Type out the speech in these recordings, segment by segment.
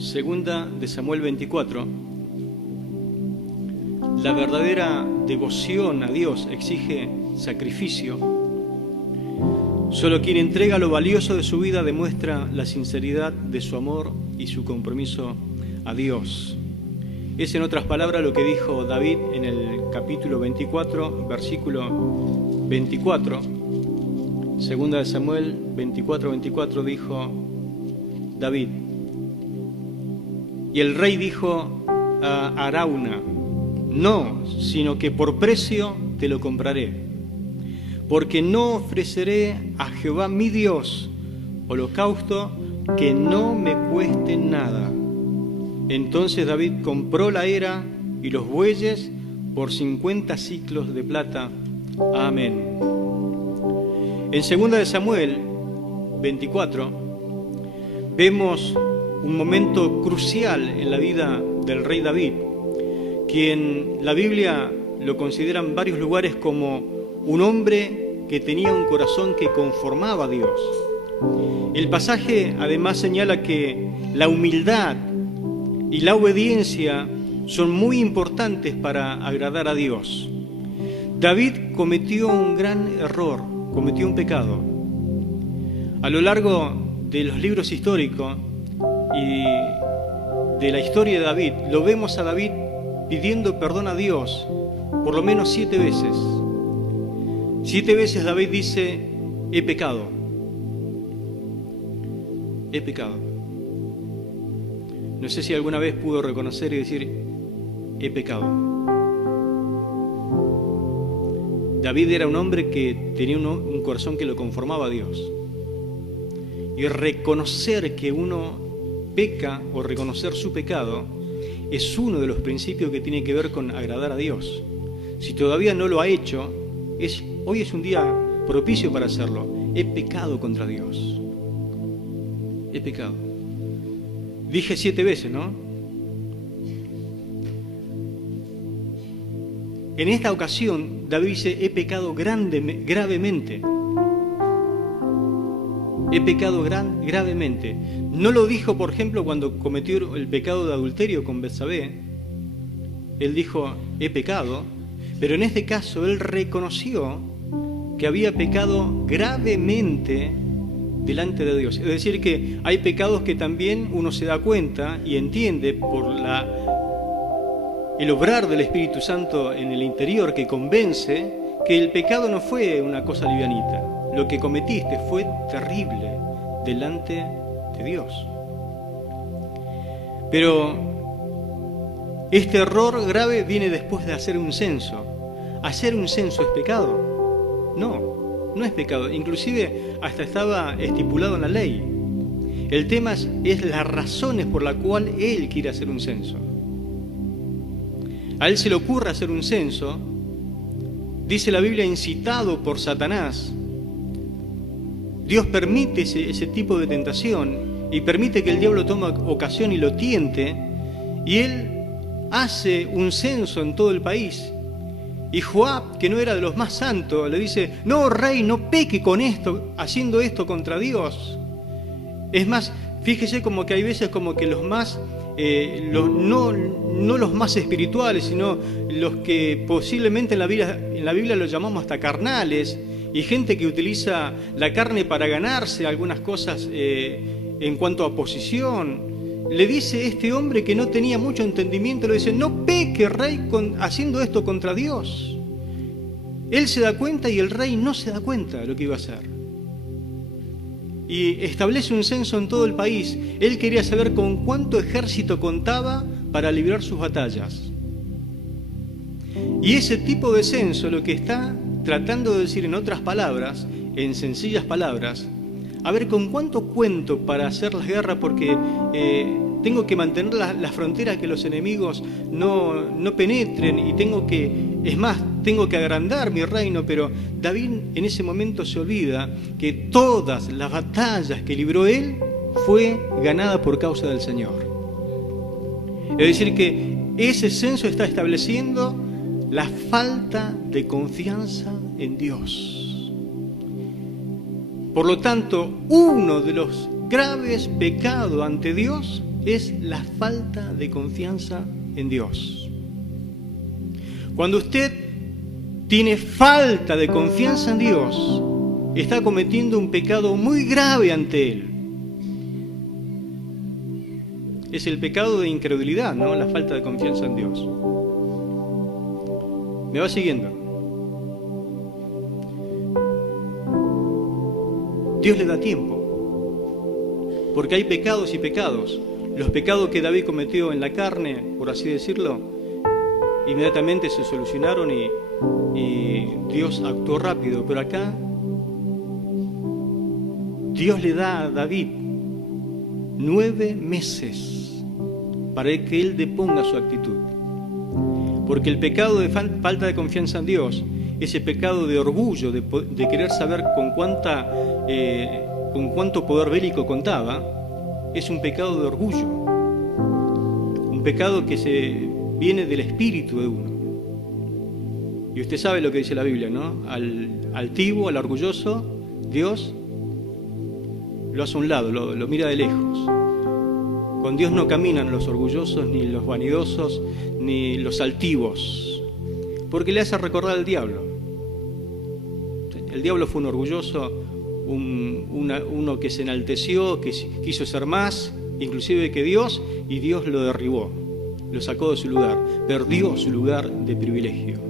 Segunda de Samuel 24. La verdadera devoción a Dios exige sacrificio. Solo quien entrega lo valioso de su vida demuestra la sinceridad de su amor y su compromiso a Dios. Es, en otras palabras, lo que dijo David en el capítulo 24, versículo 24. Segunda de Samuel 24 dijo David: y el rey dijo a Arauna: no, sino que por precio te lo compraré, porque no ofreceré a Jehová mi Dios holocausto que no me cueste nada. Entonces David compró la era y los bueyes por 50 siclos de plata. Amén. En segunda de Samuel 24 vemos un momento crucial en la vida del rey David, quien la Biblia lo considera en varios lugares como un hombre que tenía un corazón que conformaba a Dios. El pasaje además señala que la humildad y la obediencia son muy importantes para agradar a Dios. David cometió un gran error, cometió un pecado. A lo largo de los libros históricos y de la historia de David, lo vemos a David pidiendo perdón a Dios por lo menos 7 veces. 7 veces David dice: he pecado. He pecado. No sé si alguna vez pudo reconocer y decir: he pecado. David era un hombre que tenía un corazón que lo conformaba a Dios. Y reconocer que uno peca o reconocer su pecado es uno de los principios que tiene que ver con agradar a Dios. Si todavía no lo ha hecho, hoy es un día propicio para hacerlo. He pecado contra Dios. He pecado. Dije 7 veces, ¿no? En esta ocasión, David dice: he pecado gravemente. He pecado gravemente. No lo dijo, por ejemplo, cuando cometió el pecado de adulterio con Betsabé. Él dijo: he pecado. Pero en este caso, él reconoció que había pecado gravemente delante de Dios. Es decir, que hay pecados que también uno se da cuenta y entiende por el obrar del Espíritu Santo en el interior, que convence que el pecado no fue una cosa livianita. Lo que cometiste fue terrible delante de Dios. Pero este error grave viene después de hacer un censo. ¿Hacer un censo es pecado? No, no es pecado. Inclusive hasta estaba estipulado en la ley. El tema es las razones por las cuales él quiere hacer un censo. A él se le ocurre hacer un censo, dice la Biblia, incitado por Satanás. Dios permite ese tipo de tentación y permite que el diablo tome ocasión y lo tiente, y él hace un censo en todo el país. Y Joab, que no era de los más santos, le dice: no, rey, no peque con esto, haciendo esto contra Dios. Es más, fíjese como que hay veces como que los más, no los más espirituales, sino los que posiblemente en la Biblia los llamamos hasta carnales, y gente que utiliza la carne para ganarse algunas cosas en cuanto a posición. Le dice este hombre que no tenía mucho entendimiento, le dice: no peque, rey, haciendo esto contra Dios. Él se da cuenta y el rey no se da cuenta de lo que iba a hacer. Y establece un censo en todo el país. Él quería saber con cuánto ejército contaba para librar sus batallas. Y ese tipo de censo lo que está tratando de decir, en otras palabras, en sencillas palabras, a ver con cuánto cuento para hacer las guerras, porque tengo que mantener las fronteras, que los enemigos no penetren, y tengo que agrandar mi reino. Pero David en ese momento se olvida que todas las batallas que libró él fue ganada por causa del Señor. Es decir, que ese censo está estableciendo la falta de confianza en Dios. Por lo tanto, uno de los graves pecados ante Dios es la falta de confianza en Dios. Cuando usted tiene falta de confianza en Dios, está cometiendo un pecado muy grave ante Él. Es el pecado de incredulidad, ¿no? La falta de confianza en Dios. ¿Me va siguiendo? Dios le da tiempo, porque hay pecados y pecados. Los pecados que David cometió en la carne, por así decirlo, inmediatamente se solucionaron y Dios actuó rápido. Pero acá Dios le da a David 9 meses para que él deponga su actitud. Porque el pecado de falta de confianza en Dios, ese pecado de orgullo, de querer saber con cuánto poder bélico contaba, es un pecado de orgullo. Un pecado que viene del espíritu de uno. Y usted sabe lo que dice la Biblia, ¿no? Al altivo, al orgulloso, Dios lo hace a un lado, lo mira de lejos. Con Dios no caminan los orgullosos, ni los vanidosos, ni los altivos, porque le hace recordar al diablo. El diablo fue un orgulloso, uno que se enalteció, que quiso ser más, inclusive que Dios, y Dios lo derribó, lo sacó de su lugar, perdió su lugar de privilegio.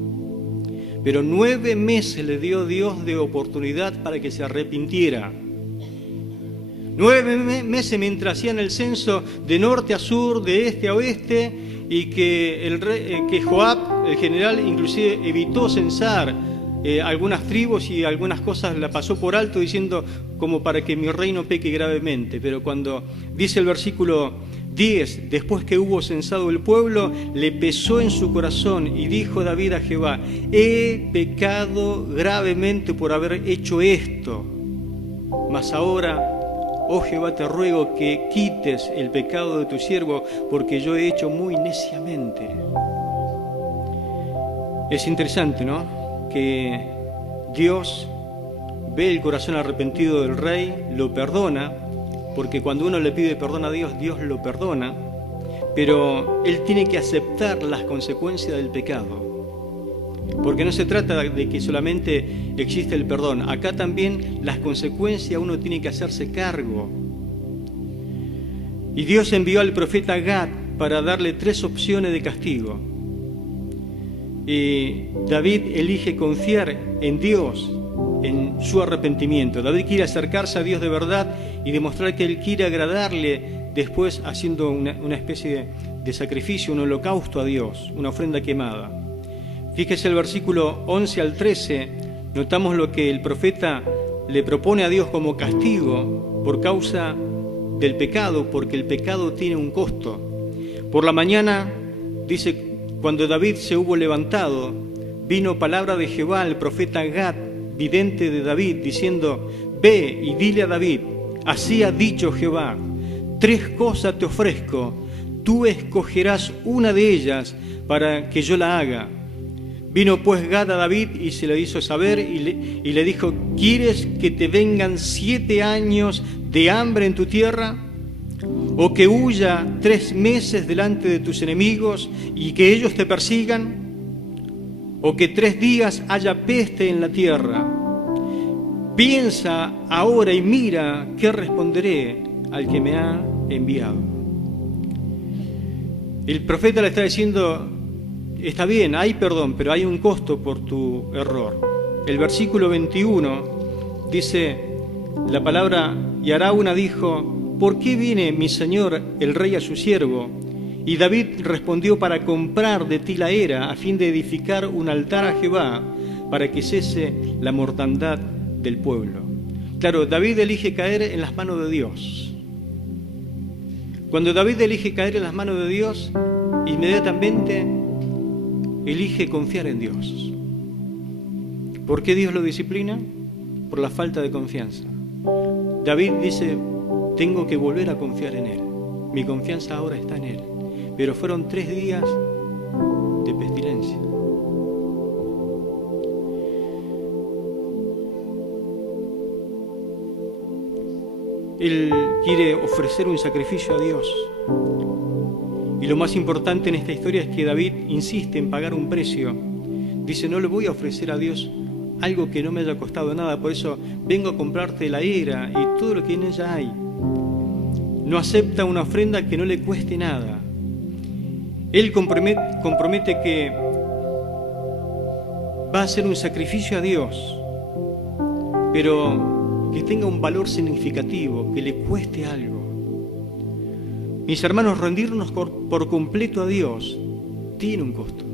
Pero 9 meses le dio Dios de oportunidad para que se arrepintiera. 9 meses mientras hacían el censo de norte a sur, de este a oeste, y que Joab, el general, inclusive evitó censar algunas tribus y algunas cosas la pasó por alto, diciendo como para que mi rey no peque gravemente. Pero cuando dice el versículo 10, después que hubo censado el pueblo, le pesó en su corazón y dijo David a Jehová: he pecado gravemente por haber hecho esto, mas ahora, oh Jehová, te ruego que quites el pecado de tu siervo, porque yo he hecho muy neciamente. Es interesante, ¿no? Que Dios ve el corazón arrepentido del rey, lo perdona, porque cuando uno le pide perdón a Dios, Dios lo perdona, pero él tiene que aceptar las consecuencias del pecado. Porque no se trata de que solamente existe el perdón. Acá también las consecuencias uno tiene que hacerse cargo. Y Dios envió al profeta Gad para darle 3 opciones de castigo. Y David elige confiar en Dios, en su arrepentimiento. David quiere acercarse a Dios de verdad y demostrar que él quiere agradarle, después haciendo una especie de sacrificio, un holocausto a Dios, una ofrenda quemada. Fíjese el versículo 11 al 13, notamos lo que el profeta le propone a Dios como castigo por causa del pecado, porque el pecado tiene un costo. Por la mañana, dice, cuando David se hubo levantado, vino palabra de Jehová al profeta Gad, vidente de David, diciendo: ve y dile a David, así ha dicho Jehová, 3 cosas te ofrezco, tú escogerás una de ellas para que yo la haga. Vino pues Gad a David y se lo hizo saber y le dijo: ¿quieres que te vengan 7 años de hambre en tu tierra? ¿O que huya 3 meses delante de tus enemigos y que ellos te persigan? ¿O que 3 días haya peste en la tierra? Piensa ahora y mira qué responderé al que me ha enviado. El profeta le está diciendo: está bien, hay perdón, pero hay un costo por tu error. El versículo 21 dice la palabra: y Arauna dijo: ¿por qué viene mi señor el rey a su siervo? Y David respondió: para comprar de ti la era, a fin de edificar un altar a Jehová, para que cese la mortandad del pueblo. Claro, David elige caer en las manos de Dios. Cuando David elige caer en las manos de Dios, inmediatamente elige confiar en Dios. ¿Por qué Dios lo disciplina? Por la falta de confianza. David dice: tengo que volver a confiar en Él. Mi confianza ahora está en Él. Pero fueron 3 días de pestilencia. Él quiere ofrecer un sacrificio a Dios. lo más importante en esta historia es que David insiste en pagar un precio. Dice, no le voy a ofrecer a Dios algo que no me haya costado nada, por eso vengo a comprarte la era y todo lo que en ella hay. No acepta una ofrenda que no le cueste nada. Él compromete que va a hacer un sacrificio a Dios, pero que tenga un valor significativo, que le cueste algo. Mis hermanos, rendirnos por completo a Dios tiene un costo.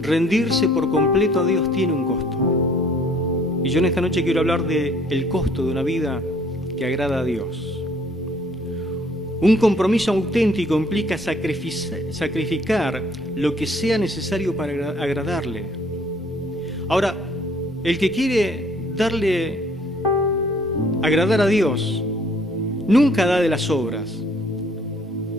Rendirse por completo a Dios tiene un costo. Y yo en esta noche quiero hablar del costo de una vida que agrada a Dios. Un compromiso auténtico implica sacrificar lo que sea necesario para agradarle. Ahora, el que quiere agradar a Dios, nunca da de las obras,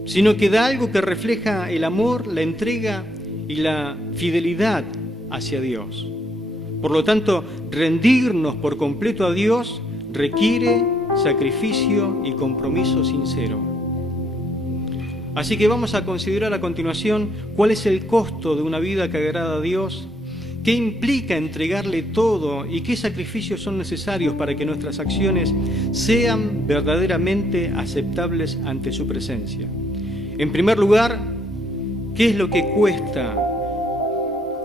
sino que da algo que refleja el amor, la entrega y la fidelidad hacia Dios. Por lo tanto, rendirnos por completo a Dios requiere sacrificio y compromiso sincero. Así que vamos a considerar a continuación cuál es el costo de una vida que agrada a Dios, qué implica entregarle todo y qué sacrificios son necesarios para que nuestras acciones sean verdaderamente aceptables ante su presencia. En primer lugar, ¿qué es lo que cuesta?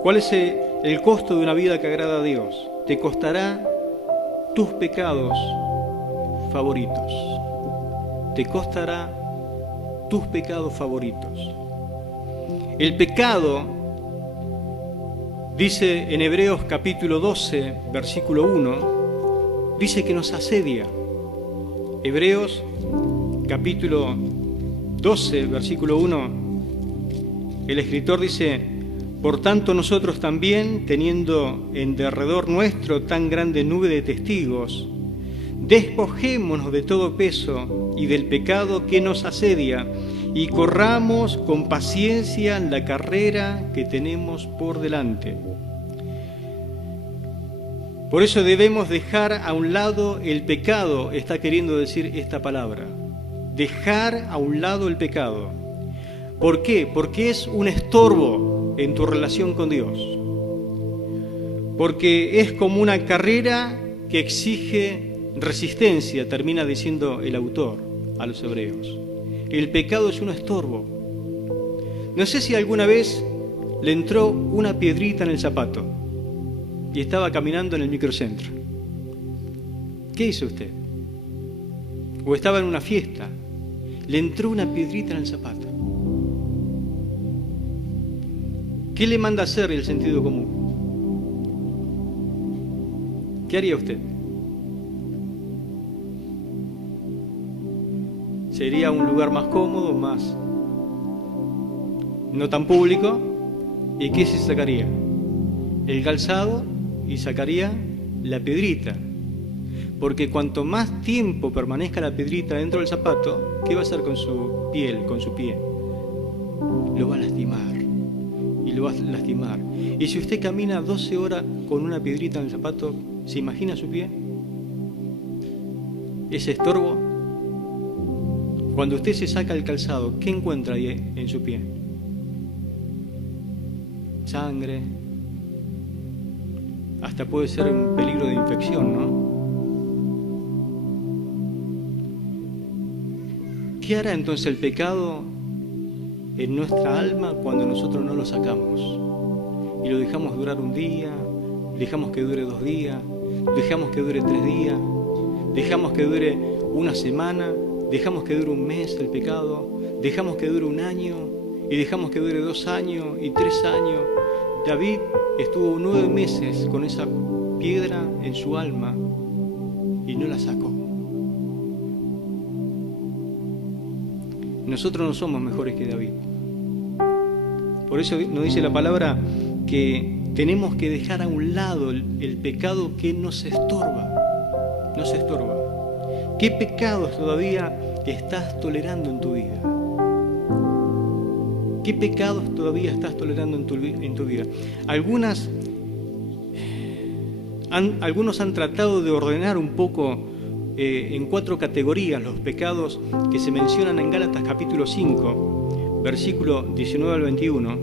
¿Cuál es el costo de una vida que agrada a Dios? Te costará tus pecados favoritos. Te costará tus pecados favoritos. El pecado, dice en Hebreos capítulo 12, versículo 1, dice que nos asedia. Hebreos capítulo 12, versículo 1, el escritor dice, por tanto nosotros también, teniendo en derredor nuestro tan grande nube de testigos, despojémonos de todo peso y del pecado que nos asedia y corramos con paciencia la carrera que tenemos por delante. Por eso debemos dejar a un lado el pecado, está queriendo decir esta palabra. Dejar a un lado el pecado. ¿Por qué? Porque es un estorbo en tu relación con Dios. Porque es como una carrera que exige resistencia, termina diciendo el autor a los hebreos. El pecado es un estorbo. No sé si alguna vez le entró una piedrita en el zapato y estaba caminando en el microcentro. ¿Qué hizo usted? O estaba en una fiesta, le entró una piedrita en el zapato. ¿Qué le manda a hacer el sentido común? ¿Qué haría usted? ¿Sería un lugar más cómodo, más no tan público? ¿Y qué se sacaría? El calzado y sacaría la piedrita. Porque cuanto más tiempo permanezca la piedrita dentro del zapato, ¿qué va a hacer con su piel, con su pie? Lo va a lastimar. Y lo va a lastimar. Y si usted camina 12 horas con una piedrita en el zapato, ¿se imagina su pie? Ese estorbo. Cuando usted se saca el calzado, ¿qué encuentra ahí en su pie? Sangre. Hasta puede ser un peligro de infección, ¿no? ¿Qué hará entonces el pecado en nuestra alma cuando nosotros no lo sacamos? Y lo dejamos durar un día, dejamos que dure 2 días, dejamos que dure 3 días, dejamos que dure una semana, dejamos que dure un mes el pecado, dejamos que dure 1 año y dejamos que dure 2 años y 3 años. David estuvo 9 meses con esa piedra en su alma y no la sacó. Nosotros no somos mejores que David. Por eso nos dice la palabra que tenemos que dejar a un lado el pecado que nos estorba. Nos estorba. ¿Qué pecados todavía estás tolerando en tu vida? ¿Qué pecados todavía estás tolerando en tu vida? Algunos han tratado de ordenar un poco en 4 categorías los pecados que se mencionan en Gálatas capítulo 5, versículo 19 al 21.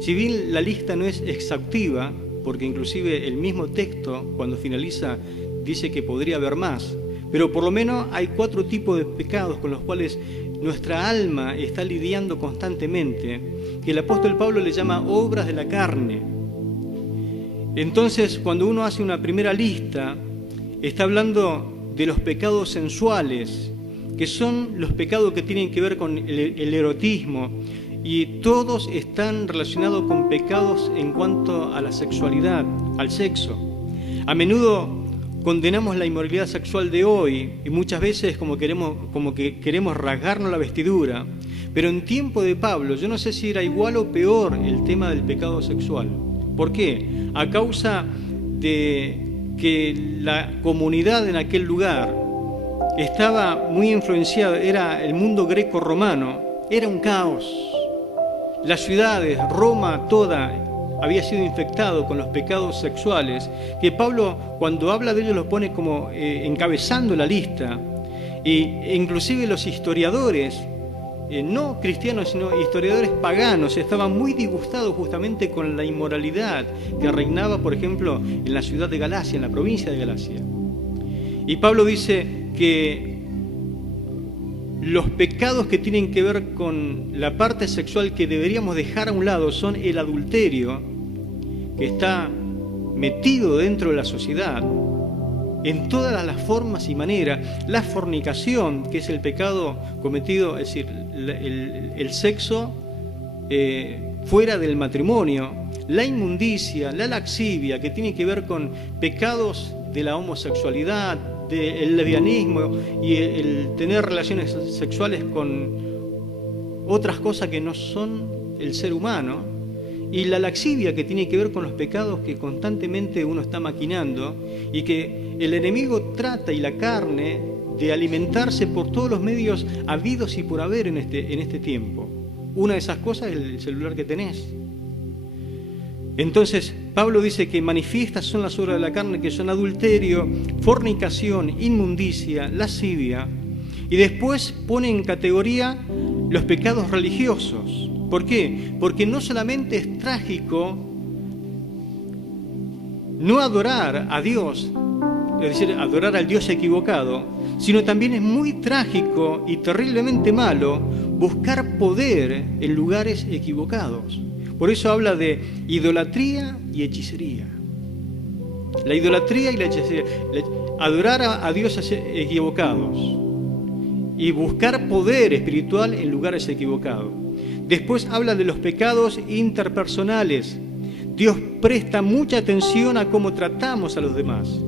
Si bien la lista no es exhaustiva, porque inclusive el mismo texto, cuando finaliza, dice que podría haber más, pero por lo menos hay 4 tipos de pecados con los cuales nuestra alma está lidiando constantemente, que el apóstol Pablo le llama obras de la carne. Entonces, cuando uno hace una primera lista, está hablando de los pecados sensuales, que son los pecados que tienen que ver con el erotismo, y todos están relacionados con pecados en cuanto a la sexualidad, al sexo. A menudo condenamos la inmoralidad sexual de hoy y muchas veces como que queremos rasgarnos la vestidura, pero en tiempo de Pablo yo no sé si era igual o peor el tema del pecado sexual. ¿Por qué? A causa de que la comunidad en aquel lugar estaba muy influenciada, era el mundo greco-romano, era un caos. Las ciudades, Roma toda, había sido infectado con los pecados sexuales, que Pablo, cuando habla de ellos, los pone como encabezando la lista. E inclusive los historiadores, no cristianos, sino historiadores paganos, estaban muy disgustados justamente con la inmoralidad que reinaba, por ejemplo, en la ciudad de Galacia, en la provincia de Galacia. Y Pablo dice que los pecados que tienen que ver con la parte sexual que deberíamos dejar a un lado son el adulterio, que está metido dentro de la sociedad en todas las formas y maneras, la fornicación, que es el pecado cometido, es decir, el sexo fuera del matrimonio, la inmundicia, la laxivia, que tiene que ver con pecados de la homosexualidad, del lesbianismo y el tener relaciones sexuales con otras cosas que no son el ser humano, y la laxivia, que tiene que ver con los pecados que constantemente uno está maquinando y que el enemigo trata, y la carne, de alimentarse por todos los medios habidos y por haber en este tiempo. Una de esas cosas es el celular que tenés. Entonces, Pablo dice que manifiestas son las obras de la carne, que son adulterio, fornicación, inmundicia, lascivia, y después pone en categoría los pecados religiosos. ¿Por qué? Porque no solamente es trágico no adorar a Dios, es decir, adorar al Dios equivocado, sino también es muy trágico y terriblemente malo buscar poder en lugares equivocados. Por eso habla de idolatría y hechicería. La idolatría y la hechicería. Adorar a dioses equivocados y buscar poder espiritual en lugares equivocados. Después habla de los pecados interpersonales. Dios presta mucha atención a cómo tratamos a los demás.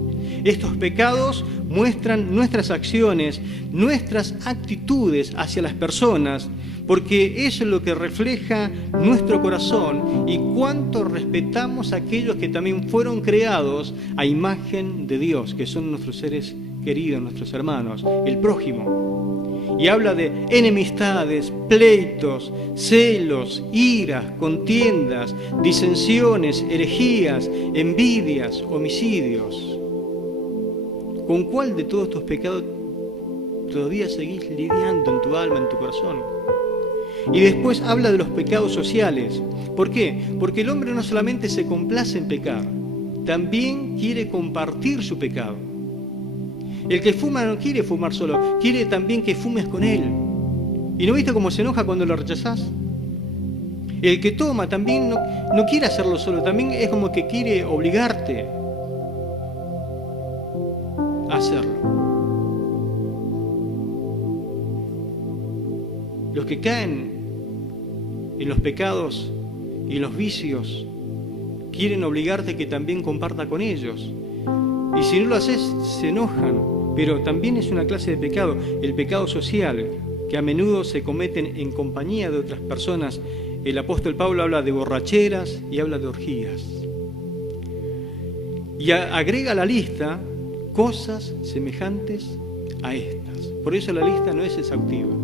Estos pecados muestran nuestras acciones, nuestras actitudes hacia las personas, porque eso es lo que refleja nuestro corazón y cuánto respetamos a aquellos que también fueron creados a imagen de Dios, que son nuestros seres queridos, nuestros hermanos, el prójimo. Y habla de enemistades, pleitos, celos, iras, contiendas, disensiones, herejías, envidias, homicidios. ¿Con cuál de todos estos pecados todavía seguís lidiando en tu alma, en tu corazón? Y después habla de los pecados sociales. ¿Por qué? Porque el hombre no solamente se complace en pecar, también quiere compartir su pecado. El que fuma no quiere fumar solo, quiere también que fumes con él. ¿Y no viste cómo se enoja cuando lo rechazás? El que toma también no quiere hacerlo solo, también es como que quiere obligarte a hacerlo. Los que caen en los pecados y en los vicios quieren obligarte que también comparta con ellos. Y si no lo haces, se enojan. Pero también es una clase de pecado, el pecado social, que a menudo se cometen en compañía de otras personas. El apóstol Pablo habla de borracheras y habla de orgías. Y agrega a la lista cosas semejantes a estas. Por eso la lista no es exhaustiva.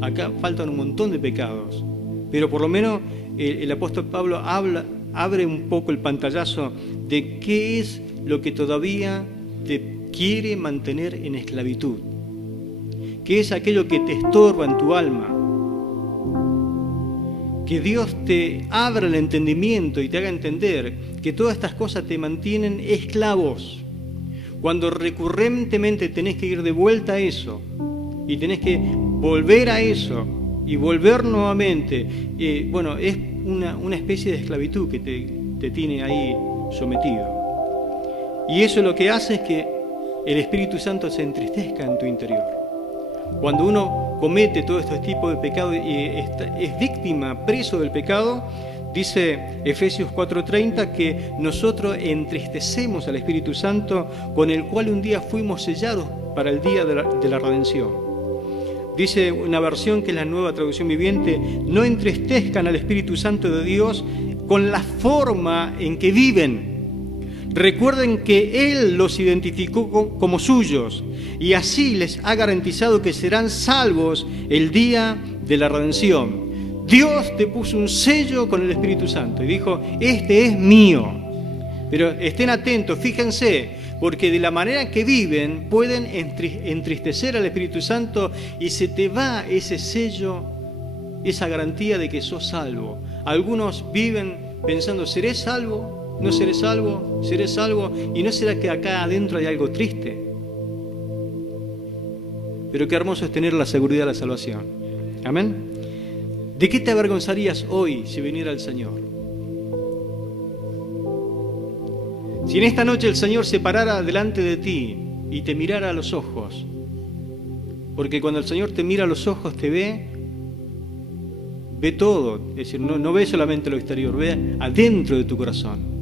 Acá faltan un montón de pecados. Pero por lo menos el apóstol Pablo abre un poco el pantallazo de qué es lo que todavía te quiere mantener en esclavitud, que es aquello que te estorba en tu alma. Que Dios te abra el entendimiento y te haga entender que todas estas cosas te mantienen esclavos. Cuando recurrentemente tenés que ir de vuelta a eso y tenés que volver a eso y volver nuevamente, es una especie de esclavitud que te tiene ahí sometido. Y eso lo que hace es que el Espíritu Santo se entristezca en tu interior. Cuando uno comete todo este tipo de pecado y es víctima, preso del pecado, dice Efesios 4:30 que nosotros entristecemos al Espíritu Santo, con el cual un día fuimos sellados para el día de la redención. Dice una versión que es la Nueva Traducción Viviente: no entristezcan al Espíritu Santo de Dios con la forma en que viven. Recuerden que Él los identificó como suyos y así les ha garantizado que serán salvos el día de la redención. Dios te puso un sello con el Espíritu Santo y dijo: este es mío. Pero estén atentos, fíjense, porque de la manera que viven pueden entristecer al Espíritu Santo y se te va ese sello, esa garantía de que sos salvo. Algunos viven pensando: ¿seré salvo? ¿No seré salvo? ¿Seré salvo? ¿Y no será que acá adentro hay algo triste? Pero qué hermoso es tener la seguridad de la salvación. Amén. ¿De qué te avergonzarías hoy si viniera el Señor? Si en esta noche el Señor se parara delante de ti y te mirara a los ojos, porque cuando el Señor te mira a los ojos te ve todo, es decir, no ve solamente lo exterior, ve adentro de tu corazón.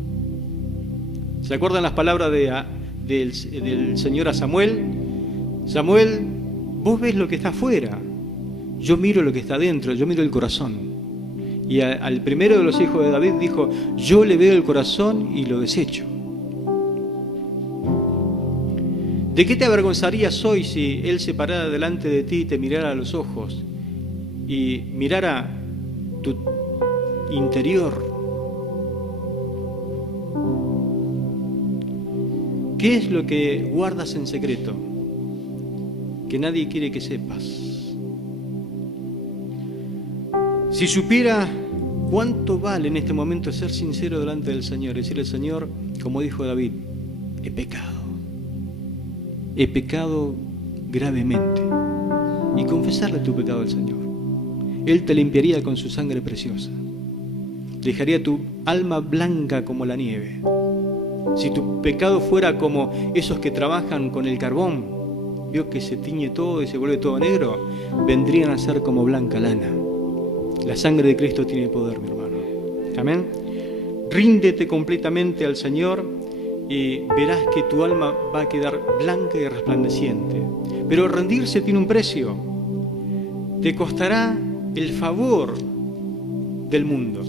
¿Se acuerdan las palabras del Señor a Samuel? Samuel, vos ves lo que está afuera, yo miro lo que está adentro, yo miro el corazón. Y al primero de los hijos de David dijo: yo le veo el corazón y lo desecho. ¿De qué te avergonzarías hoy si Él se parara delante de ti y te mirara a los ojos y mirara tu interior? ¿Qué es lo que guardas en secreto, que nadie quiere que sepas? Si supiera cuánto vale en este momento ser sincero delante del Señor, decirle: Señor, como dijo David, he pecado gravemente, y confesarle tu pecado al Señor. Él te limpiaría con su sangre preciosa, dejaría tu alma blanca como la nieve. Si tu pecado fuera como esos que trabajan con el carbón, vio que se tiñe todo y se vuelve todo negro, vendrían a ser como blanca lana. La sangre de Cristo tiene poder, mi hermano. Amén. Ríndete completamente al Señor y verás que tu alma va a quedar blanca y resplandeciente. Pero rendirse tiene un precio. Te costará el favor del mundo.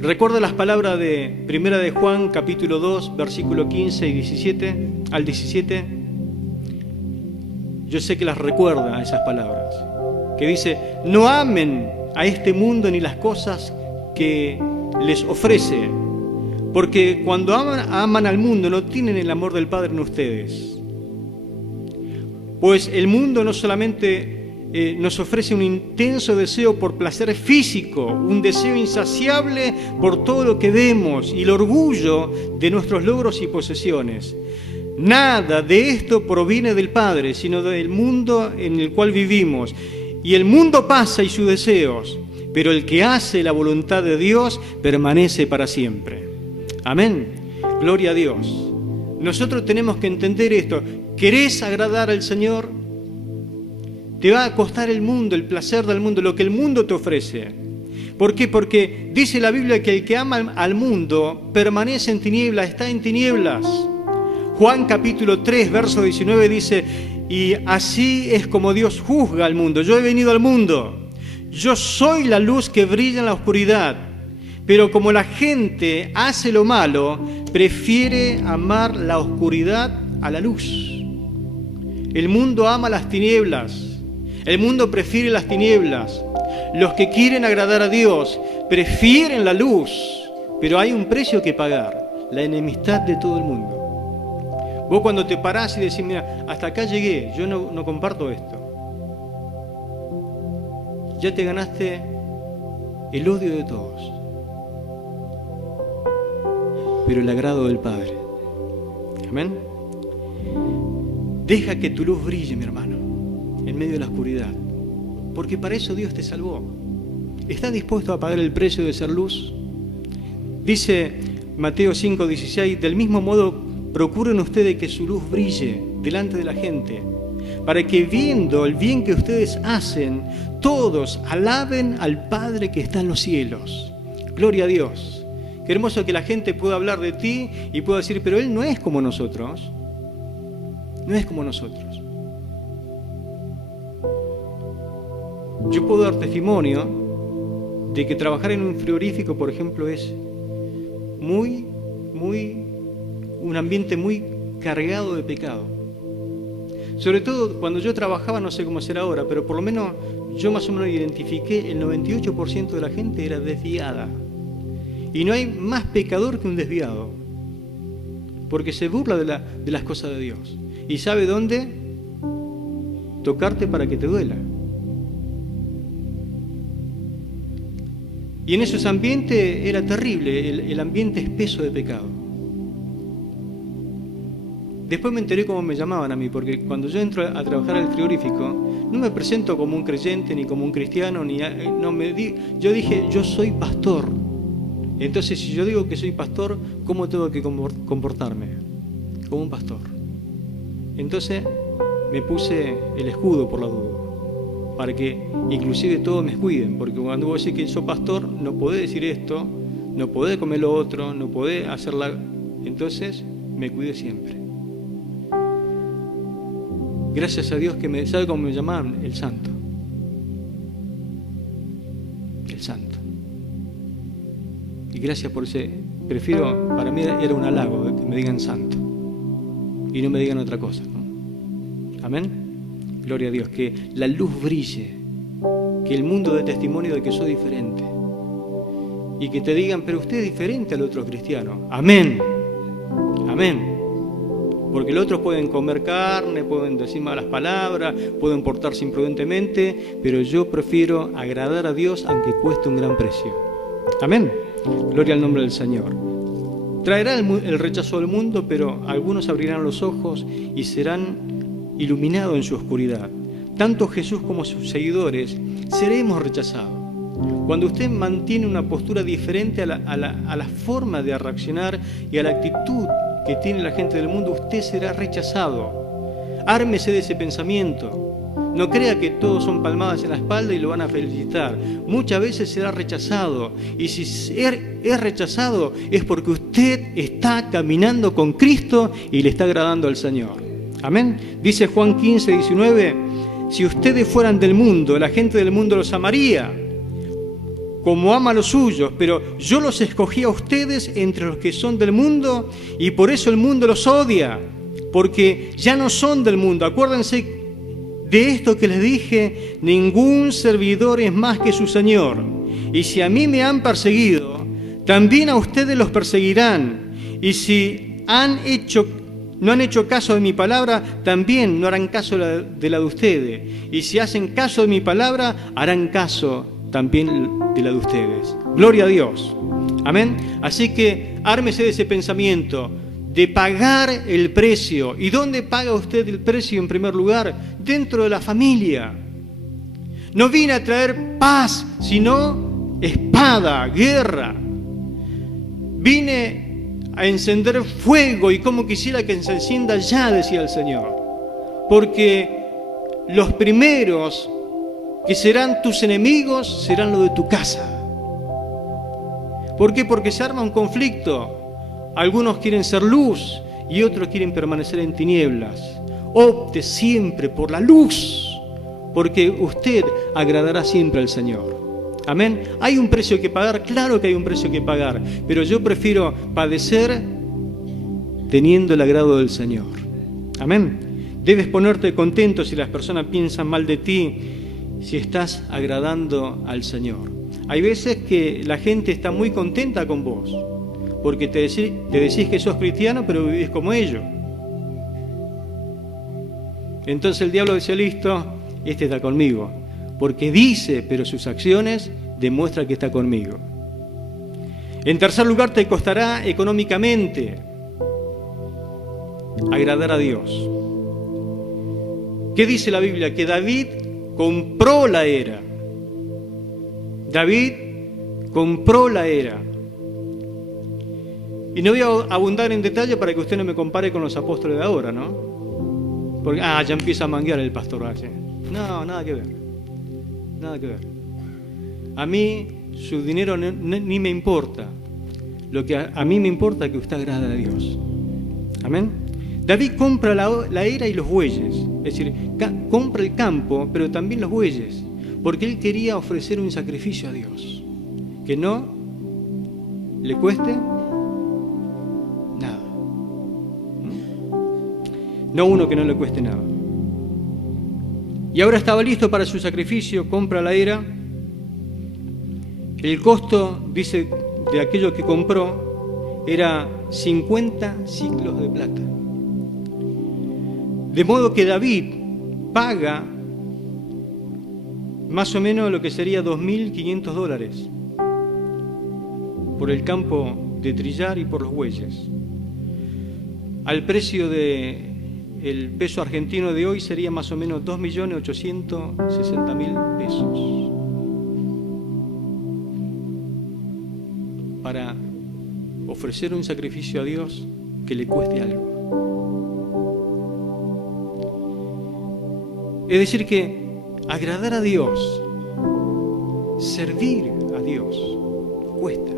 Recuerda las palabras de 1 de Juan, capítulo 2, versículo 15 y 17 al 17. Yo sé que las recuerda esas palabras, que dice: no amen a este mundo ni las cosas que les ofrece, porque cuando aman al mundo no tienen el amor del Padre en ustedes. Pues el mundo no solamente nos ofrece un intenso deseo por placer físico, un deseo insaciable por todo lo que vemos y el orgullo de nuestros logros y posesiones. Nada de esto proviene del Padre, sino del mundo en el cual vivimos. Y el mundo pasa y sus deseos, pero el que hace la voluntad de Dios permanece para siempre. Amén. Gloria a Dios. Nosotros tenemos que entender esto. ¿Querés agradar al Señor? Te va a costar el mundo, el placer del mundo, lo que el mundo te ofrece. ¿Por qué? Porque dice la Biblia que el que ama al mundo permanece en tinieblas, está en tinieblas. Juan capítulo 3, verso 19 dice: y así es como Dios juzga al mundo. Yo he venido al mundo, yo soy la luz que brilla en la oscuridad, pero como la gente hace lo malo, prefiere amar la oscuridad a la luz. El mundo ama las tinieblas. El mundo prefiere las tinieblas. Los que quieren agradar a Dios prefieren la luz, pero hay un precio que pagar: la enemistad de todo el mundo. Vos cuando te parás y decís, mira, hasta acá llegué, yo no comparto esto. Ya te ganaste el odio de todos, pero el agrado del Padre. Amén. Deja que tu luz brille, mi hermano, en medio de la oscuridad, porque para eso Dios te salvó. ¿Estás dispuesto a pagar el precio de ser luz? Dice Mateo 5:16, del mismo modo procuren ustedes que su luz brille delante de la gente, para que viendo el bien que ustedes hacen, todos alaben al Padre que está en los cielos. Gloria a Dios. Qué hermoso que la gente pueda hablar de ti y pueda decir, pero Él no es como nosotros. No es como nosotros. Yo puedo dar testimonio de que trabajar en un frigorífico, por ejemplo, es un ambiente muy cargado de pecado. Sobre todo cuando yo trabajaba, no sé cómo será ahora, pero por lo menos yo más o menos identifiqué, el 98% de la gente era desviada. Y no hay más pecador que un desviado, porque se burla de las cosas de Dios. Y sabe dónde tocarte para que te duela. Y en esos ambientes era terrible, el ambiente espeso de pecado. Después me enteré cómo me llamaban a mí, porque cuando yo entro a trabajar al frigorífico, no me presento como un creyente, ni como un cristiano, yo dije, yo soy pastor. Entonces, si yo digo que soy pastor, ¿cómo tengo que comportarme? Como un pastor. Entonces, me puse el escudo por la duda, para que inclusive todos me cuiden, porque cuando vos decís que soy pastor, no podés decir esto, no podés comer lo otro, no podés hacerla. Entonces, me cuidé siempre. Gracias a Dios que ¿sabe cómo me llamaban? El Santo. El Santo. Y gracias por ese, para mí era un halago que me digan Santo y no me digan otra cosa, ¿no? Amén. Gloria a Dios, que la luz brille, que el mundo dé testimonio de que soy diferente y que te digan, pero usted es diferente al otro cristiano. Amén. Amén. Porque los otros pueden comer carne, pueden decir malas palabras, pueden portarse imprudentemente, pero yo prefiero agradar a Dios aunque cueste un gran precio. Amén. Gloria al nombre del Señor. Traerá el rechazo del mundo, pero algunos abrirán los ojos y serán iluminados en su oscuridad. Tanto Jesús como sus seguidores seremos rechazados. Cuando usted mantiene una postura diferente a la forma de reaccionar y a la actitud que tiene la gente del mundo, usted será rechazado. Ármese de ese pensamiento. No crea que todos son palmadas en la espalda y lo van a felicitar. Muchas veces será rechazado. Y si es rechazado es porque usted está caminando con Cristo y le está agradando al Señor. Amén. Dice Juan 15:19, si ustedes fueran del mundo, la gente del mundo los amaría, como ama a los suyos, pero yo los escogí a ustedes entre los que son del mundo y por eso el mundo los odia, porque ya no son del mundo. Acuérdense de esto que les dije, ningún servidor es más que su Señor. Y si a mí me han perseguido, también a ustedes los perseguirán. Y si no han hecho caso de mi palabra, también no harán caso de la de ustedes. Y si hacen caso de mi palabra, harán caso también de la de ustedes. Gloria a Dios. Amén. Así que ármese de ese pensamiento de pagar el precio. ¿Y dónde paga usted el precio en primer lugar? Dentro de la familia. No vine a traer paz, sino espada, guerra. Vine a encender fuego y como quisiera que se encienda ya, decía el Señor. Porque los primeros que serán tus enemigos serán los de tu casa. ¿Por qué? Porque se arma un conflicto. Algunos quieren ser luz y otros quieren permanecer en tinieblas. Opte siempre por la luz, porque usted agradará siempre al Señor. Amén. ¿Hay un precio que pagar? Claro que hay un precio que pagar, pero yo prefiero padecer teniendo el agrado del Señor. Amén. Debes ponerte contento si las personas piensan mal de ti, si estás agradando al Señor. Hay veces que la gente está muy contenta con vos, porque te decís que sos cristiano, pero vivís como ellos. Entonces el diablo decía, listo, este está conmigo. Porque dice, pero sus acciones demuestran que está conmigo. En tercer lugar, te costará económicamente agradar a Dios. ¿Qué dice la Biblia? Que David compró la era. David compró la era. Y no voy a abundar en detalle para que usted no me compare con los apóstoles de ahora, ¿no? Porque, ya empieza a manguear el pastor. No, nada que ver. Nada que ver. A mí su dinero ni me importa. Lo que a mí me importa es que usted agrade a Dios. Amén. David compra la era y los bueyes. Es decir, compra el campo, pero también los bueyes. Porque él quería ofrecer un sacrificio a Dios. Que no le cueste nada. No uno que no le cueste nada. Y ahora estaba listo para su sacrificio, compra la era. El costo, dice, de aquello que compró era 50 siclos de plata. De modo que David paga más o menos lo que sería $2.500 por el campo de trillar y por los bueyes. Al precio del peso argentino de hoy sería más o menos 2.860.000 pesos. Para ofrecer un sacrificio a Dios que le cueste algo. Es decir que agradar a Dios, servir a Dios, cuesta.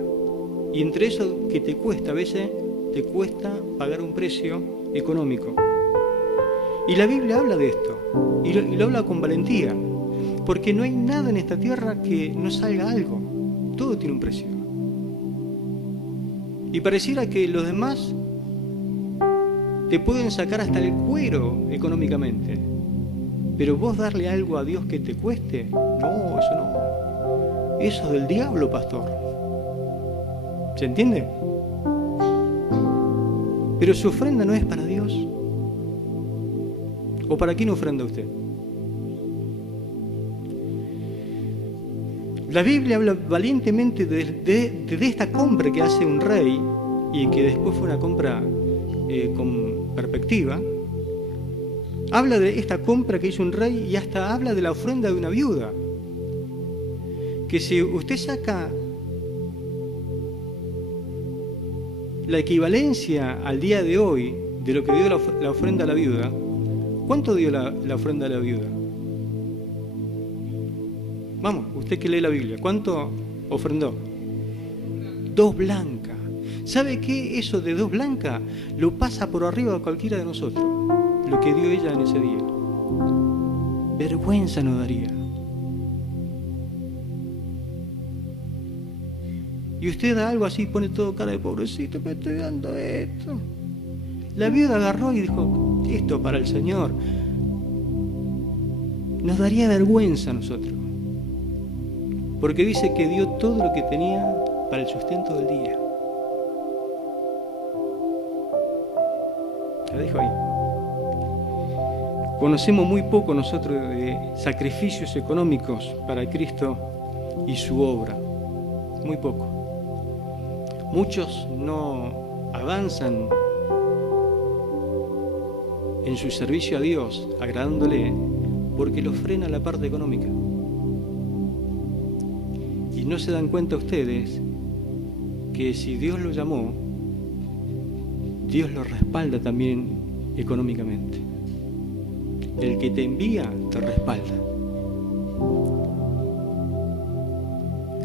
Y entre eso que te cuesta, a veces te cuesta pagar un precio económico. Y la Biblia habla de esto, y lo habla con valentía, porque no hay nada en esta tierra que no salga algo. Todo tiene un precio. Y pareciera que los demás te pueden sacar hasta el cuero económicamente. Pero vos darle algo a Dios que te cueste, no, eso no. Eso es del diablo, pastor. ¿Se entiende? Pero su ofrenda no es para Dios. ¿O para quién ofrenda usted? La Biblia habla valientemente de esta compra que hace un rey y que después fue una compra con perspectiva. Habla de esta compra que hizo un rey y hasta habla de la ofrenda de una viuda. Que si usted saca la equivalencia al día de hoy de lo que dio la ofrenda a la viuda, ¿cuánto dio la ofrenda a la viuda? Vamos, usted que lee la Biblia, ¿cuánto ofrendó? 2 blancas. ¿Sabe qué? Eso de 2 blancas lo pasa por arriba a cualquiera de nosotros. Lo que dio ella en ese día. Vergüenza nos daría. Y usted da algo así, pone todo cara de pobrecito, me estoy dando esto. La viuda agarró y dijo, esto para el Señor. Nos daría vergüenza a nosotros. Porque dice que dio todo lo que tenía para el sustento del día. La dejo ahí. Conocemos muy poco nosotros de sacrificios económicos para Cristo y su obra. Muy poco. Muchos no avanzan en su servicio a Dios, agradándole, porque los frena la parte económica. Y no se dan cuenta ustedes que si Dios lo llamó, Dios lo respalda también económicamente. El que te envía te respalda.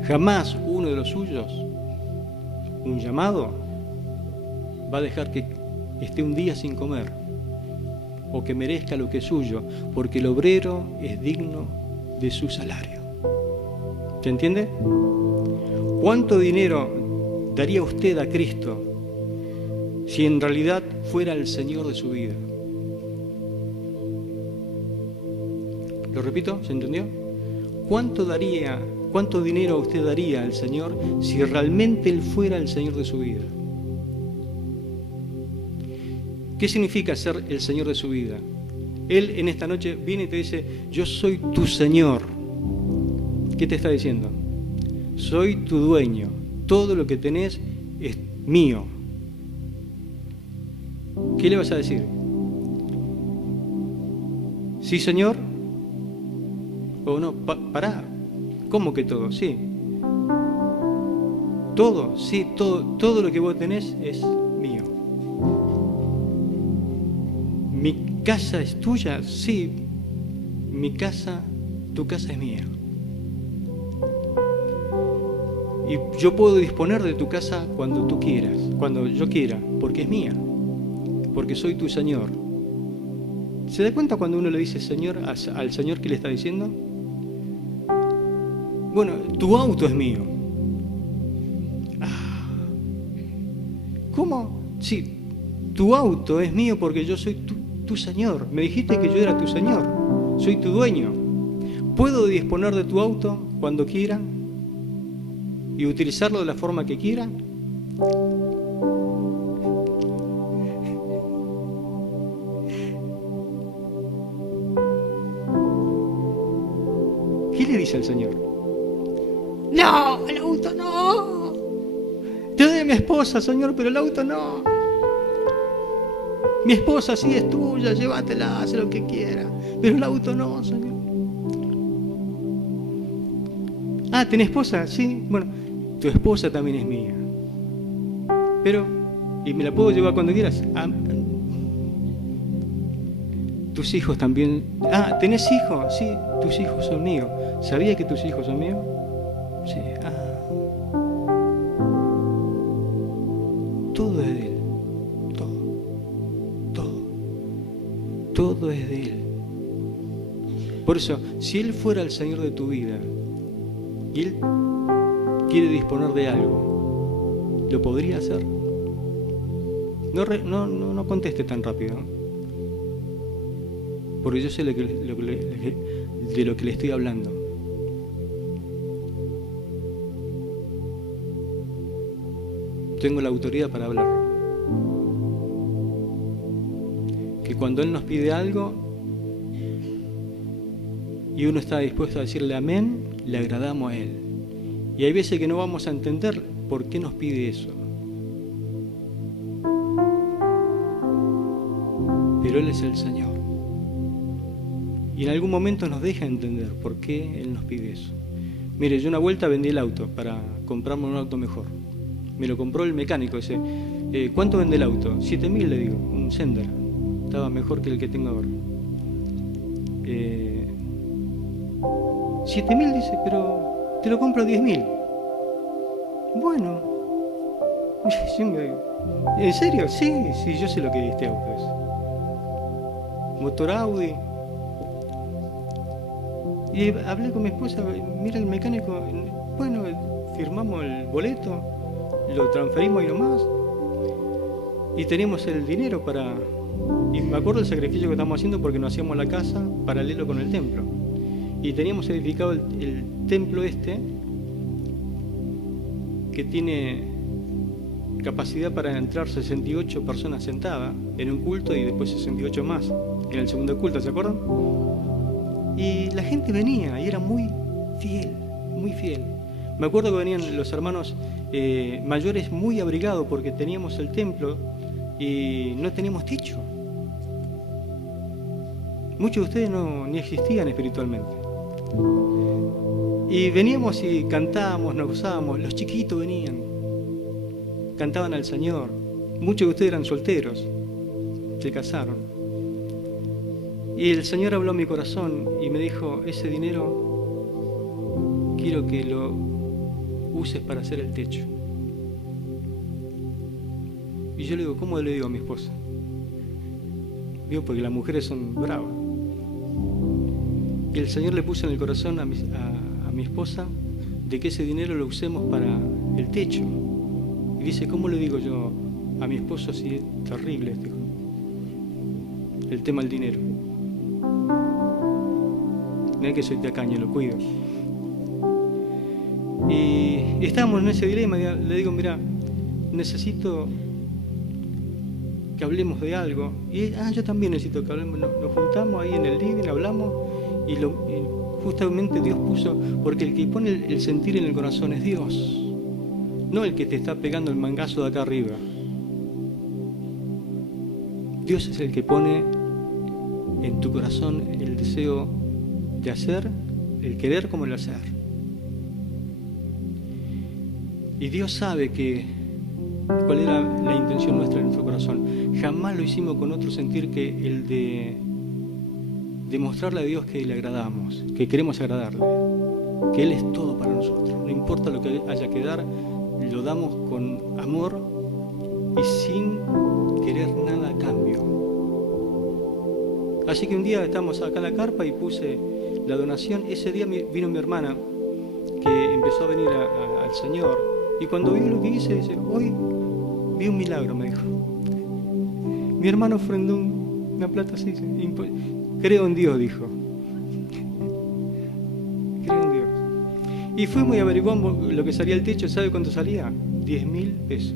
Jamás uno de los suyos, un llamado, va a dejar que esté un día sin comer o que merezca lo que es suyo, porque el obrero es digno de su salario. ¿Se entiende? ¿Cuánto dinero daría usted a Cristo si en realidad fuera el Señor de su vida? ¿Lo repito? ¿Se entendió? ¿Cuánto dinero usted daría al Señor si realmente Él fuera el Señor de su vida? ¿Qué significa ser el Señor de su vida? Él en esta noche viene y te dice, yo soy tu Señor. ¿Qué te está diciendo? Soy tu dueño. Todo lo que tenés es mío. ¿Qué le vas a decir? ¿Sí, Señor? ¿O no? Pará. ¿Cómo que todo? Sí. Todo, sí, todo lo que vos tenés es mío. ¿Mi casa es tuya? Sí. Tu casa es mía. Y yo puedo disponer de tu casa cuando tú quieras, cuando yo quiera, porque es mía, porque soy tu Señor. ¿Se da cuenta cuando uno le dice Señor al Señor que le está diciendo? Bueno, tu auto es mío. ¿Cómo? Sí, tu auto es mío porque yo soy tu Señor. Me dijiste que yo era tu Señor, soy tu dueño. ¿Puedo disponer de tu auto cuando quiera y utilizarlo de la forma que quiera? ¿Qué le dice al Señor? No, el auto no. Te doy a mi esposa, Señor, pero el auto no. Mi esposa sí es tuya, llévatela, haz lo que quiera, pero el auto no, Señor. Ah, ¿tenés esposa? Sí, bueno, tu esposa también es mía. Pero, ¿y me la puedo llevar cuando quieras? Tus hijos también. Ah, ¿tenés hijos? Sí, tus hijos son míos. ¿Sabías que tus hijos son míos? Sí. Todo es de Él. Todo es de Él. Por eso, si Él fuera el Señor de tu vida y Él quiere disponer de algo, ¿lo podría hacer? No conteste tan rápido, porque yo sé de lo que le estoy hablando. Tengo la autoridad para hablar. Que cuando Él nos pide algo y uno está dispuesto a decirle amén, le agradamos a Él. Y hay veces que no vamos a entender por qué nos pide eso. Pero Él es el Señor. Y en algún momento nos deja entender por qué Él nos pide eso. Mire, yo una vuelta vendí el auto para comprarme un auto mejor. Me lo compró el mecánico ese. ¿Cuánto vende el auto? 7.000, le digo, un Sender. Estaba mejor que el que tengo ahora. 7.000 dice, pero te lo compro 10.000. Bueno. ¿En serio? Sí, yo sé lo que este auto es. Motor Audi. Y hablé con mi esposa, mira el mecánico, bueno, firmamos el boleto, lo transferimos ahí nomás. Y teníamos el dinero para... Y me acuerdo del sacrificio que estábamos haciendo porque nos hacíamos la casa paralelo con el templo. Y teníamos edificado el templo que tiene capacidad para entrar 68 personas sentadas en un culto y después 68 más en el segundo culto, ¿se acuerdan? Y la gente venía y era muy fiel, muy fiel. Me acuerdo que venían los hermanos mayores muy abrigados porque teníamos el templo y no teníamos techo. Muchos de ustedes ni existían espiritualmente. Y veníamos y cantábamos, nos gozábamos. Los chiquitos venían, cantaban al Señor. Muchos de ustedes eran solteros, se casaron. Y el Señor habló a mi corazón y me dijo, ese dinero quiero que lo uses para hacer el techo. Y yo le digo, ¿cómo le digo a mi esposa? Digo, porque las mujeres son bravas. Y el Señor le puso en el corazón a mi esposa de que ese dinero lo usemos para el techo. Y dice, ¿cómo le digo yo a mi esposo si es terrible el tema del dinero? No es que soy tacaño, lo cuido. Y estábamos en ese dilema, le digo, mira, necesito que hablemos de algo. Y yo también necesito que hablemos. Nos juntamos ahí en el living, hablamos, y justamente Dios puso, porque el que pone el sentir en el corazón es Dios, no el que te está pegando el mangazo de acá arriba. Dios es el que pone en tu corazón el deseo de hacer, el querer como el hacer. Y Dios sabe cuál era la intención nuestra en nuestro corazón. Jamás lo hicimos con otro sentir que el de demostrarle a Dios que le agradamos, que queremos agradarle, que Él es todo para nosotros. No importa lo que haya que dar, lo damos con amor y sin querer nada a cambio. Así que un día estamos acá en la carpa y puse la donación. Ese día vino mi hermana, que empezó a venir al Señor, y cuando vio lo que hice, dice: hoy vi un milagro, me dijo. Mi hermano ofrendó una plata así. Creo en Dios, dijo. Creo en Dios. Y fuimos y averiguamos lo que salía el techo. ¿Sabe cuánto salía? 10.000 pesos.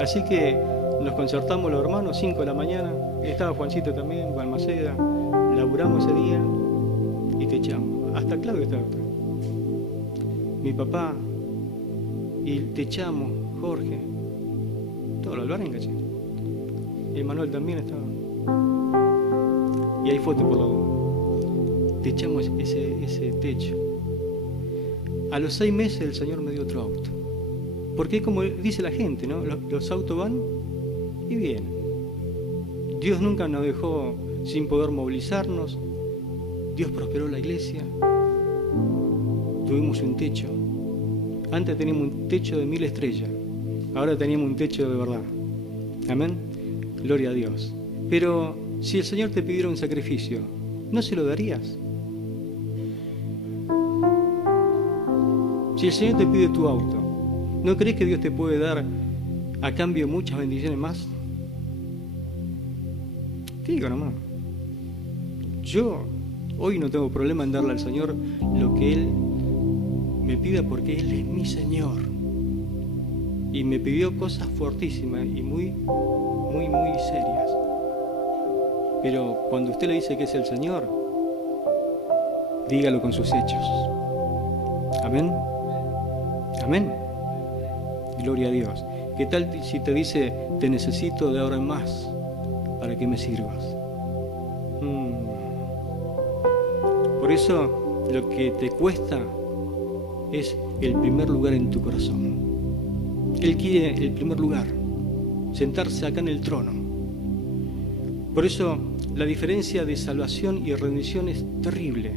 Así que nos concertamos los hermanos, 5 de la mañana. Estaba Juancito también, Balmaceda. Laburamos ese día y techamos. Hasta Claudio estaba acá. Mi papá. Y techamos, Jorge. Todo lo albarenga, che. Y Manuel también estaba. Y hay fotos por la duda. Techamos ese techo. A los 6 meses el Señor me dio otro auto. Porque como dice la gente, ¿no? Los autos van y vienen. Dios nunca nos dejó sin poder movilizarnos. Dios prosperó la iglesia. Tuvimos un techo. Antes teníamos un techo de 1000 estrellas. Ahora teníamos un techo de verdad. Amén. Gloria a Dios. Pero si el Señor te pidiera un sacrificio, ¿no se lo darías? Si el Señor te pide tu auto, ¿no crees que Dios te puede dar a cambio muchas bendiciones más? Te digo nomás. Yo hoy no tengo problema en darle al Señor lo que Él me pida, porque Él es mi Señor. Y me pidió cosas fuertísimas y muy serias. Pero cuando usted le dice que es el Señor, dígalo con sus hechos. Amén. Amén. Gloria a Dios. ¿Qué tal si te dice: te necesito de ahora en más para que me sirvas? Por eso lo que te cuesta es el primer lugar en tu corazón. Él quiere el primer lugar, sentarse acá en el trono. Por eso la diferencia de salvación y rendición es terrible.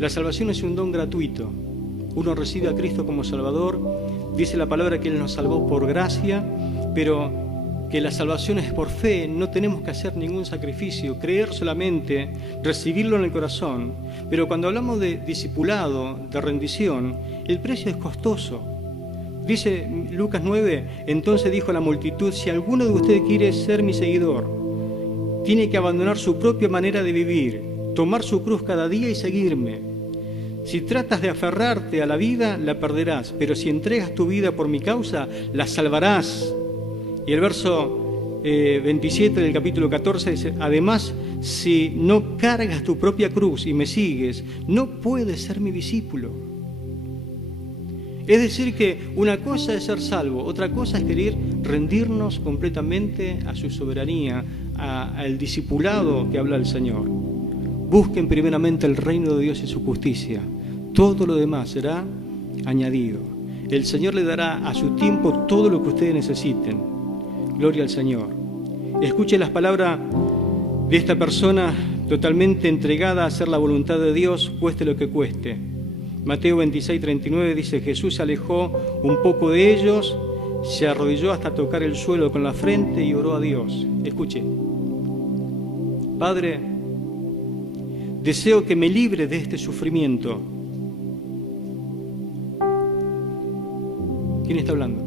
La salvación es un don gratuito. Uno recibe a Cristo como Salvador. Dice la palabra que Él nos salvó por gracia, pero que la salvación es por fe. No tenemos que hacer ningún sacrificio, creer solamente, recibirlo en el corazón. Pero cuando hablamos de discipulado, de rendición, el precio es costoso. Dice Lucas 9, entonces dijo a la multitud: si alguno de ustedes quiere ser mi seguidor, tiene que abandonar su propia manera de vivir, tomar su cruz cada día y seguirme. Si tratas de aferrarte a la vida, la perderás, pero si entregas tu vida por mi causa, la salvarás. Y el verso 27 del capítulo 14 dice: además, si no cargas tu propia cruz y me sigues, no puedes ser mi discípulo. Es decir que una cosa es ser salvo, otra cosa es querer rendirnos completamente a su soberanía, al discipulado que habla el Señor. Busquen primeramente el reino de Dios y su justicia. Todo lo demás será añadido. El Señor le dará a su tiempo todo lo que ustedes necesiten. Gloria al Señor. Escuche las palabras de esta persona totalmente entregada a hacer la voluntad de Dios, cueste lo que cueste. Mateo 26:39 dice: Jesús se alejó un poco de ellos, se arrodilló hasta tocar el suelo con la frente y oró a Dios. Escuche: Padre, deseo que me libre de este sufrimiento. ¿Quién está hablando?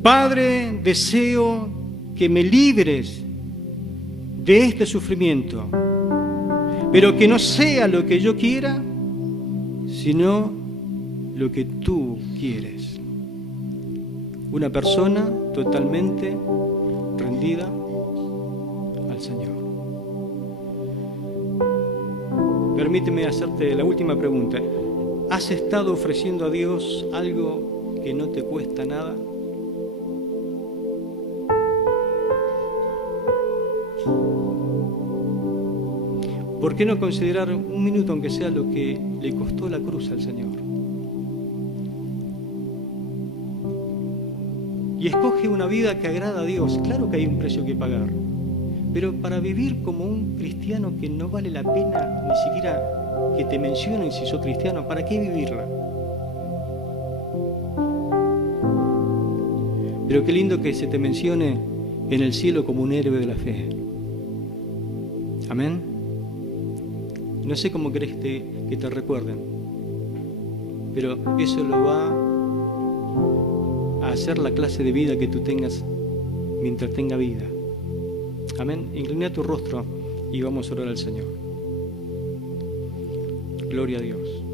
Padre, deseo que me libres de este sufrimiento, pero que no sea lo que yo quiera, sino lo que tú quieres. una persona totalmente rendida al Señor. Permíteme hacerte la última pregunta. ¿Has estado ofreciendo a Dios algo que no te cuesta nada? ¿Por qué no considerar un minuto, aunque sea lo que le costó la cruz al Señor? Y escoge una vida que agrada a Dios. Claro que hay un precio que pagar, pero para vivir como un cristiano que no vale la pena ni siquiera que te mencionen si sos cristiano, ¿para qué vivirla? Pero qué lindo que se te mencione en el cielo como un héroe de la fe. Amén. No sé cómo querés que te recuerden, pero eso lo va a hacer la clase de vida que tú tengas mientras tenga vida. Amén. Inclina tu rostro y vamos a orar al Señor. Gloria a Dios.